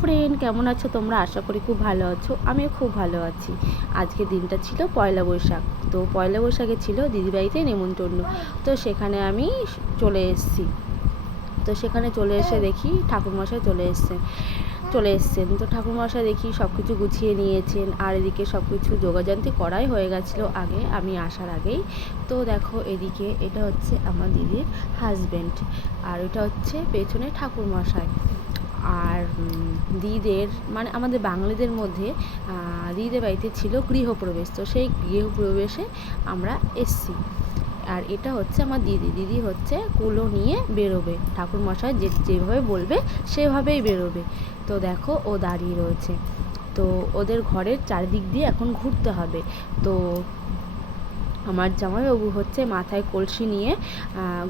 Friend, কেমন আছো তোমরা? আশা করি খুব ভালো আছো। আমিও খুব ভালো আছি। আজকে দিনটা ছিল পয়লা বৈশাখ। তো পয়লা বৈশাখে ছিল দিদিবাড়িতে নেমন্তন্ন। তো সেখানে আমি চলে এসেছি। তো সেখানে চলে এসে দেখি ঠাকুরমশাই চলে এসছেন। তো ঠাকুরমশাই দেখি সব কিছু গুছিয়ে নিয়েছেন, আর এদিকে সব কিছু যোগাযান্তি করাই হয়ে গেছিলো আগে, আমি আসার আগেই। তো দেখো, এদিকে এটা হচ্ছে আমার দিদির হাজব্যান্ড, আর এটা হচ্ছে পেছনে ঠাকুরমশাই। আর দিদিদের মানে আমাদের বাঙালিদের মধ্যে দিদিদের বাড়িতে ছিল গৃহপ্রবেশ। তো সেই গৃহপ্রবেশে আমরা এসছি। আর এটা হচ্ছে আমার দিদি হচ্ছে কুলো নিয়ে বেরোবে, ঠাকুরমশাই যেভাবে বলবে সেভাবেই বেরোবে। তো দেখো, ও দাঁড়িয়ে রয়েছে। তো ওদের ঘরের চারিদিক দিয়ে এখন ঘুরতে হবে। তো আমার জামাইবাবু হচ্ছে মাথায় কলসি নিয়ে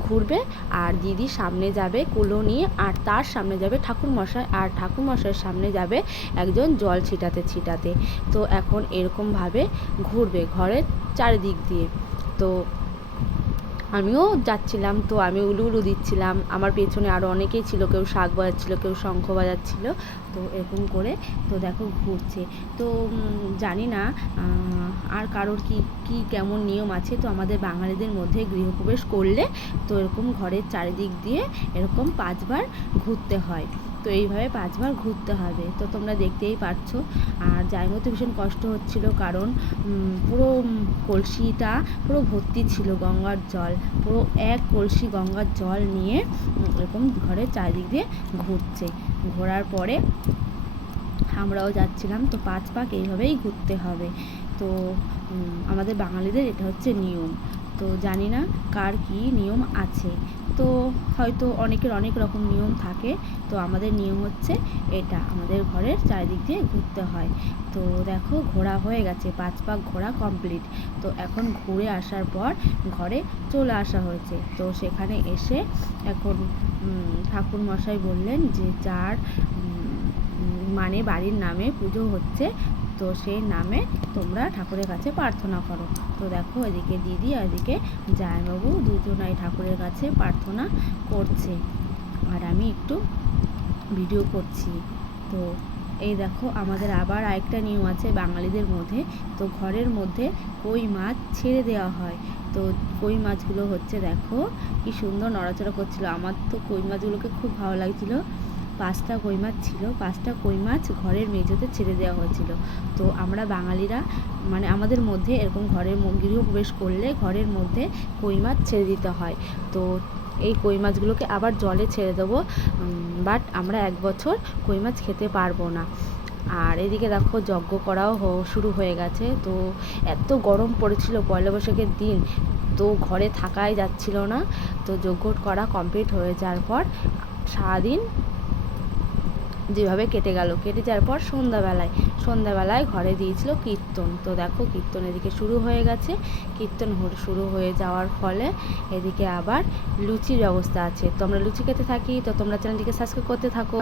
ঘুরবে, আর দিদি সামনে যাবে কুলো নিয়ে, আর তার সামনে যাবে ঠাকুরমশাই, আর ঠাকুরমশাইয়ের সামনে যাবে একজন জল ছিটাতে। তো এখন এরকমভাবে ঘুরবে ঘরের চারিদিক দিয়ে। তো আমিও যাচ্ছিলাম, তো আমি উলু দিচ্ছিলাম। আমার পেছনে আরও অনেকেই ছিল, কেউ শাঁখ বাজাচ্ছিলো, কেউ শঙ্খ বাজাচ্ছিল। তো এরকম করে তো দেখো ঘুরছে। তো জানি না আর কারোর কি কেমন নিয়ম আছে। তো আমাদের বাঙালিদের মধ্যে গৃহপ্রবেশ করলে তো এরকম ঘরের চারিদিক দিয়ে এরকম 5 বার ঘুরতে হয়। তো এইভাবে 5 বার ঘুরতে হবে। তো তোমরা দেখতেই পাচ্ছ। আর জামাইবাবু ভীষণ কষ্ট হচ্ছিল, কারণ পুরো কলসিটা পুরো ভর্তি ছিল গঙ্গার জল। পুরো এক কলসি গঙ্গার জল নিয়ে এরকম ঘরের চারিদিক দিয়ে ঘুরছে। ঘোরার পরে আমরাও যাচ্ছিলাম। তো 5 পাক এইভাবেই ঘুরতে হবে। তো আমাদের বাঙালিদের এটা হচ্ছে নিয়ম। তো জানি না কার কী নিয়ম আছে। তো হয়তো অনেকের অনেক রকম নিয়ম থাকে। তো আমাদের নিয়ম হচ্ছে এটা, আমাদের ঘরের চারিদিক দিয়ে ঘুরতে হয়। তো দেখো, ঘোরা হয়ে গেছে, 5 পাক ঘোরা কমপ্লিট। তো এখন ঘুরে আসার পর ঘরে চলে আসা হয়েছে। তো সেখানে এসে এখন ঠাকুরমশাই বললেন যে যার মানে বাড়ির নামে পুজো হচ্ছে, তো সেই নামে তোমরা ঠাকুরের কাছে প্রার্থনা করো। তো দেখো, এদিকে দিদি আর এদিকে জামাইবাবু দুজনাই ঠাকুরের কাছে প্রার্থনা করছে, আর আমি একটু ভিডিও করছি। তো এই দেখো, আমাদের আবার আরেকটা নিয়ম আছে বাঙালিদের মধ্যে। তো ঘরের মধ্যে কই মাছ ছেড়ে দেওয়া হয়। তো কই মাছগুলো হচ্ছে, দেখো কি সুন্দর নড়াচড়া করছিল। আমার তো কই মাছগুলোকে খুব ভালো লাগছিল। 5টা কই মাছ ছিল, 5টা কই মাছ ঘরের মেঝেতে ছেড়ে দেওয়া হয়েছিল। তো আমরা বাঙালিরা মানে আমাদের মধ্যে এরকম ঘরের গৃহপ্রবেশ করলে ঘরের মধ্যে কই মাছ ছেড়ে দিতে হয়। তো এই কই মাছগুলোকে আবার জলে ছেড়ে দেবো, বাট আমরা 1 বছর কই মাছ খেতে পারবো না। আর এদিকে দেখো, যজ্ঞ করাও শুরু হয়ে গেছে। তো এত গরম পড়েছিল পয়লা বৈশাখের দিন, তো ঘরে থাকাই যাচ্ছিল না। তো যজ্ঞ করা কমপ্লিট হয়ে যাওয়ার পর সারাদিন যেভাবে কেটে যাওয়ার পর সন্ধ্যাবেলায় ঘরে দিয়েছিল কীর্তন। তো দেখো, কীর্তন এদিকে শুরু হয়ে গেছে। কীর্তন শুরু হয়ে যাওয়ার ফলে এদিকে আবার লুচির ব্যবস্থা আছে। তো আমরা লুচি খেতে থাকি। তো তোমরা চ্যানেলটিকে সাবস্ক্রাইব করতে থাকো।